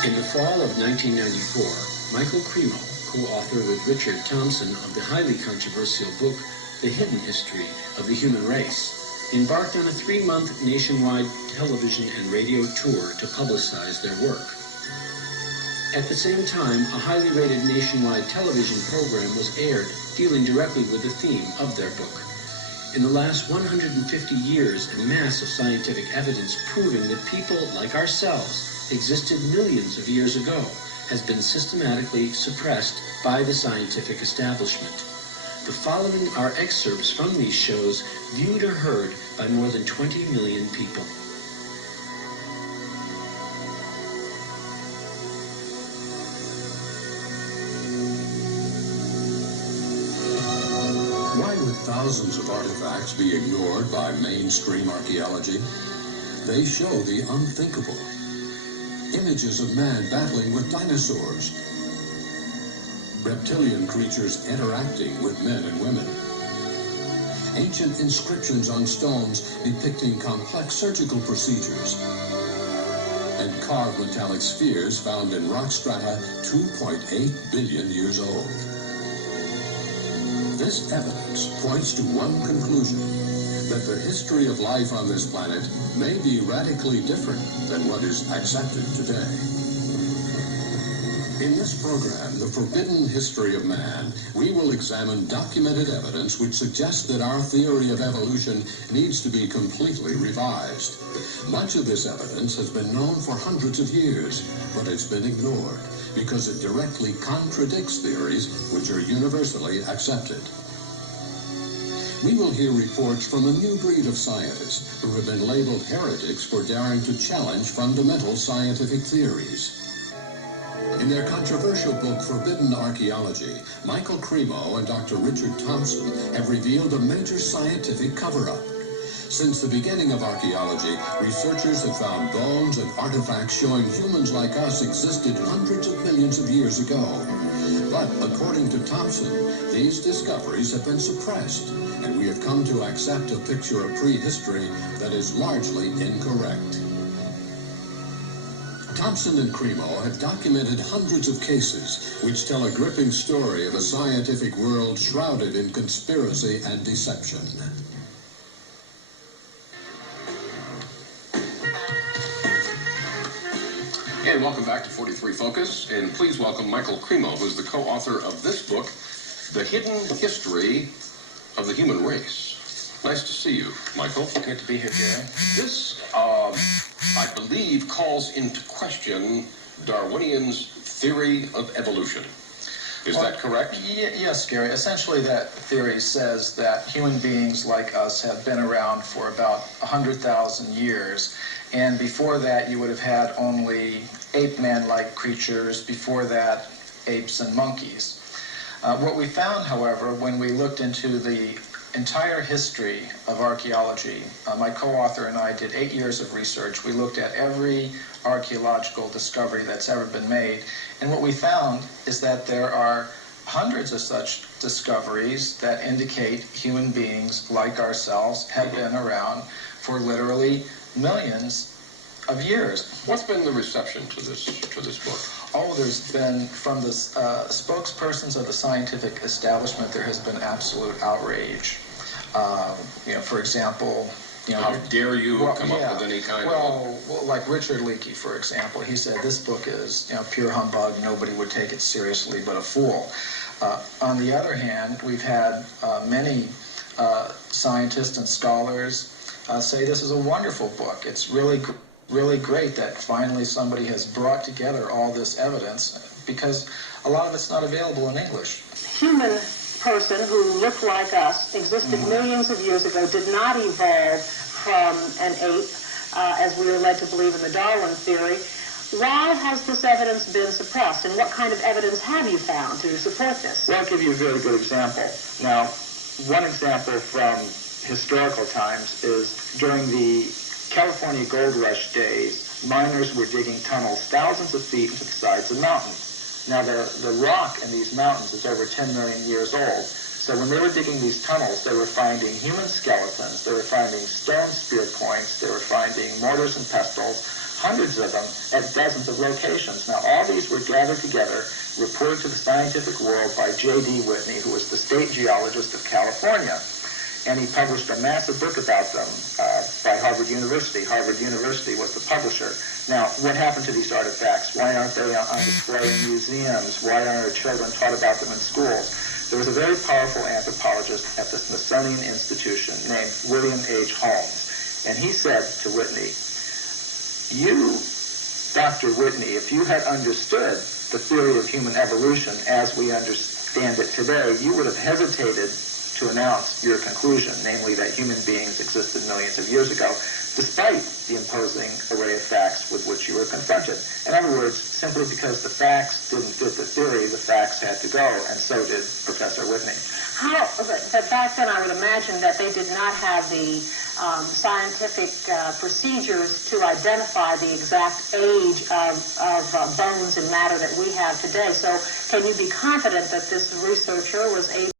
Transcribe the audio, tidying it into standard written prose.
In the fall of 1994, Michael Cremo, co-author with Richard Thompson of the highly controversial book, The Hidden History of the Human Race, embarked on a 3-month nationwide television and radio tour to publicize their work. At the same time, a highly rated nationwide television program was aired dealing directly with the theme of their book. In the last 150 years, a mass of scientific evidence proving that people like ourselves existed millions of years ago has been systematically suppressed by the scientific establishment. The following are excerpts from these shows viewed or heard by more than 20 million people. Why would thousands of artifacts be ignored by mainstream archaeology? They show the unthinkable. Images of man battling with dinosaurs. Reptilian creatures interacting with men and women. Ancient inscriptions on stones depicting complex surgical procedures. And carved metallic spheres found in rock strata 2.8 billion years old. This evidence points to one conclusion, that the history of life on this planet may be radically different than what is accepted today. In this program, The Forbidden History of Man, we will examine documented evidence which suggests that our theory of evolution needs to be completely revised. Much of this evidence has been known for hundreds of years, but it's been ignored because it directly contradicts theories which are universally accepted. We will hear reports from a new breed of scientists who have been labeled heretics for daring to challenge fundamental scientific theories. In their controversial book, Forbidden Archaeology, Michael Cremo and Dr. Richard Thompson have revealed a major scientific cover-up. Since the beginning of archaeology, researchers have found bones and artifacts showing humans like us existed hundreds of millions of years ago. But according to Thompson, these discoveries have been suppressed, and we have come to accept a picture of prehistory that is largely incorrect. Thompson and Cremo have documented hundreds of cases which tell a gripping story of a scientific world shrouded in conspiracy and deception. Again, welcome back to 43 Focus, and please welcome Michael Cremo, who's the co-author of this book, The Hidden History of the Human Race. Nice to see you, Michael. Good to be here, Gary. This, I believe, calls into question Darwinian's theory of evolution. Is that correct? Yes, Gary. Essentially, that theory says that human beings like us have been around for about 100,000 years. And before that, you would have had only ape-man-like creatures. Before that, apes and monkeys. What we found, however, when we looked into the entire history of archaeology, my co-author and I did 8 years of research. We looked at every archaeological discovery that's ever been made. And what we found is that there are hundreds of such discoveries that indicate human beings like ourselves have been around for literally millions of years. What's been the reception to this book? Oh, there's been, from the spokespersons of the scientific establishment, there has been absolute outrage. For example, how dare you come up with any kind of... Well, like Richard Leakey, for example, he said this book is pure humbug. Nobody would take it seriously but a fool. On the other hand, we've had many scientists and scholars say this is a wonderful book. It's really great that finally somebody has brought together all this evidence, because a lot of it's not available in English. Human person who looked like us, existed millions of years ago, did not evolve from an ape, as we are led to believe in the Darwin theory. Why has this evidence been suppressed, and what kind of evidence have you found to support this? Well, I'll give you a very good example. Now, one example from historical times is during the California gold rush days, miners were digging tunnels thousands of feet into the sides of mountains. Now, the rock in these mountains is over 10 million years old. So when they were digging these tunnels, they were finding human skeletons, they were finding stone spear points, they were finding mortars and pestles, hundreds of them at dozens of locations. Now, all these were gathered together, reported to the scientific world by J.D. Whitney, who was the state geologist of California. And he published a massive book about them by Harvard University. Harvard University was the publisher. Now, what happened to these artifacts? Why aren't they on display in museums? Why aren't our children taught about them in schools? There was a very powerful anthropologist at the Smithsonian Institution named William H. Holmes. And he said to Whitney, you, Dr. Whitney, if you had understood the theory of human evolution as we understand it today, you would have hesitated to announce your conclusion, namely that human beings existed millions of years ago, despite the imposing array of facts with which you were confronted. In other words, simply because the facts didn't fit the theory, the facts had to go, and so did Professor Whitney. But back then I would imagine that they did not have the scientific procedures to identify the exact age of bones and matter that we have today. So can you be confident that this researcher was able